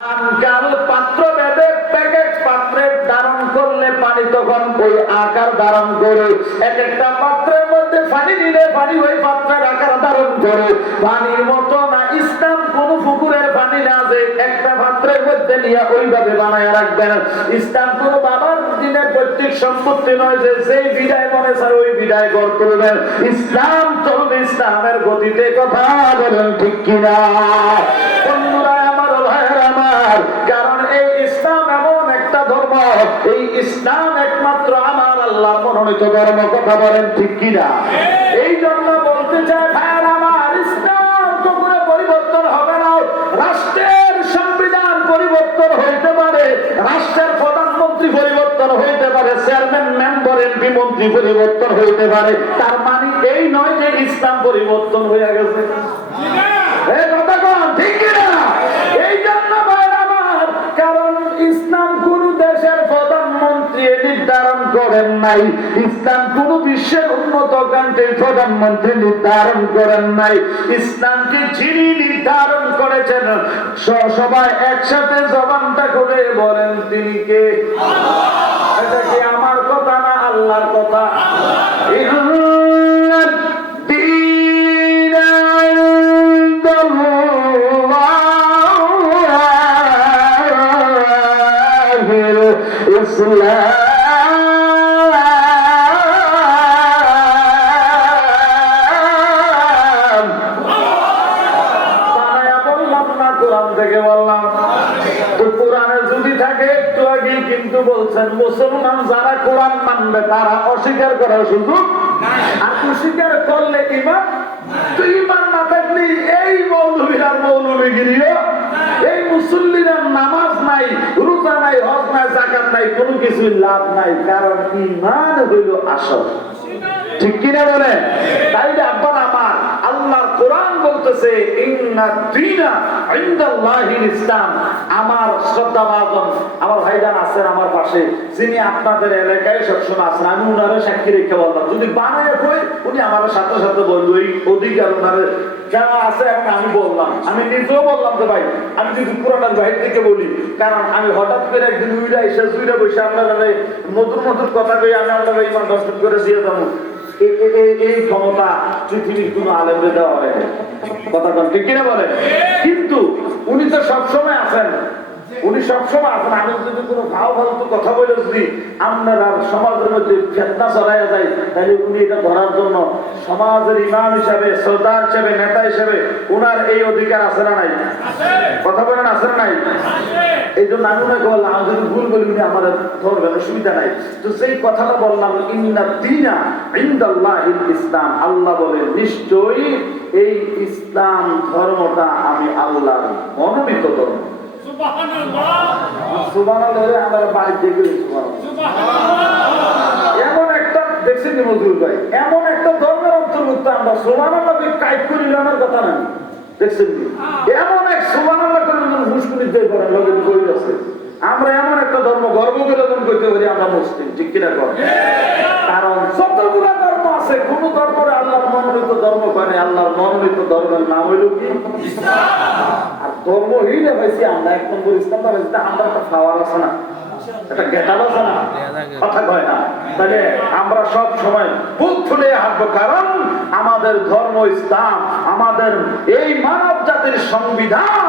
পাত্র বেঁধে প্যাকেট পাত্রে ধারণ করলে পানি তখন ওই আকার ধারণ করে, এক একটা পাত্রের মধ্যে পানি দিলে পানি ওই পাত্রের আকার ধারণ করে। পানির মতো না, ইসলাম কোন পুকুরের পানি না যে একটা পাত্রের মধ্যে নিয়ে ওইভাবে বানায় রাখবেন। ইসলাম কোন বাবার দিনের প্রত্যেক সম্পত্তি নয় যে সেই বিদায় মনে চায় ওই বিদায় গড় করবেন। ইসলাম চলবে ইসলামের গতিতে, কথা বলেন ঠিক কিনা? বন্ধুরা আমার, ভাইয়ের আমার, কারণ এই ইসলাম এমন একটা ধর্ম, এই ইসলাম একমাত্র আমার আল্লাহ মনোনীত ধর্ম, কথা বলেন ঠিক কিনা? এই জন্য বলতে চাই ভাইয়ের আমার, ইসলাম তো কোনো পরিবর্তন হবে না। রাষ্ট্রের সংবিধান পরিবর্তন হইতে পারে, রাষ্ট্রের প্রধানমন্ত্রী পরিবর্তন হইতে পারে, চেয়ারম্যান, মেম্বার, এমপি, মন্ত্রী পরিবর্তন হইতে পারে। তার মানে এই নয় যে ইসলাম পরিবর্তন হয়ে গেছে। কথা কন ঠিক কিনা? এই জন্য আমার, কারণ ইসলাম কোন দেশের প্রধানমন্ত্রী নির্ধারণ করেন নাই, ইসলাম কোন বিশ্বের উন্নত কান্ট্রির প্রধানমন্ত্রী নির্ধারণ করেন নাই। ইসলামকে যিনি নির্ধারণ করেছেন, সবাই একসাথে জবানটা করে বলেন তিনি কে? এটা কি আমার কথা না আল্লাহর কথা? কিন্তু বলছেন মুসলমান যারা কোরআন মানবে তারা অস্বীকার করার সুযোগ, আর অস্বীকার করলে ইমান, তো ইমান না থাকলে এই মৌলবীরা মৌলবীগিরিও, এই মুসল্লিরা নামাজ নাই, রোজা নাই, হজ নাই, যাকাত নাই, কোনো কিছুই লাভ নাই, কারণ ইমান হইল আসল। ঠিক কিনা বলে? তাইলে আব্বা আমার আল্লাহর কোরআন বলতেছে ইন্না দীনা ইনদাল্লাহিল ইসলাম। আমার শ্রদ্ধাভাজন আমার ভাইজান আছেন আমার পাশে, যিনি আপনাদের এলাকায় সবসময় আছেন, আমি উনারে সাক্ষী রেখে বললাম, যদি বানায় কই উনি আমার সাথে সাথে বললো এই অধিকার উনারে কেন আছে। এবং আমি বললাম, আমি নিজেও বললাম যে ভাই আমি যদি পুরাটার বাইরে থেকে বলি, কারণ আমি হঠাৎ করে একদিন উইরা এসে জুইরা বসে আপনারা মধুর মধুর কথা কই আমি আপনারা ইমান দর্শন করে দিয়ে যাবো, এই ক্ষমতা পৃথিবীর কোন আলেমরে দেওয়া হয় না। কথা বল ঠিক কিনা বলে? কিন্তু উনি তো সবসময় আছেন, উনি সবসময় আছেন। আমি যদি কোনো ভাও ফালতু কথা বলে যদি আপনার আর সমাজের মধ্যে ফেতনা ছড়াইয়া যায়, তাহলে উনি এটা ধরার জন্য সমাজের ইমাম হিসাবে, সরদার হিসাবে, নেতা হিসাবে উনার এই অধিকার আছে না নাই? কথা বলেন আছে না নাই? এই জন্য আমি ওনাকে বললাম, আমি যদি ভুল বলি উনি আমার ধরবেন, অসুবিধা নাই। তো সেই কথাটা বললাম, ইন্না দীনা ইনদাল্লাহিল ইসলাম। আল্লাহ বলেন নিশ্চয়ই এই ইসলাম ধর্মটা আমি আল্লাহর মনোনীত ধর্ম। এমন একটা দেখছেন মজুর ভাই, এমন একটা ধর্মের অন্তর্ভুক্ত আমরা সুবহানাল্লাহ কাইফ করিলামের কথা না, দেখছেন কি? এমন এক সুবহানাল্লাহ করে মুশকিল দিয়ে করার লগে কই আছে। আমরা এমন একটা ধর্ম গর্ব করে করতে পারি আমরা মুসলিম, ঠিক কিনা? কারণ যতগুলো ধর্ম আছে, কোন ধর্মের আল্লাহর মনোনীত ধর্ম করে, আল্লাহর মনোনীত ধর্মের নাম হইল কি? আর ধর্মহীন হয়েছি আমরা, এক নম্বর ইসলাম হয়েছি, আমরা একটা খাওয়ার আছে না, একটা গেটার আছে না, কথা কয় না। তাহলে আমরা সব সময় বুক ফুলে হাঁটবো, কারণ আমাদের ধর্ম ইসলাম, আমাদের এই মানব জাতির সংবিধান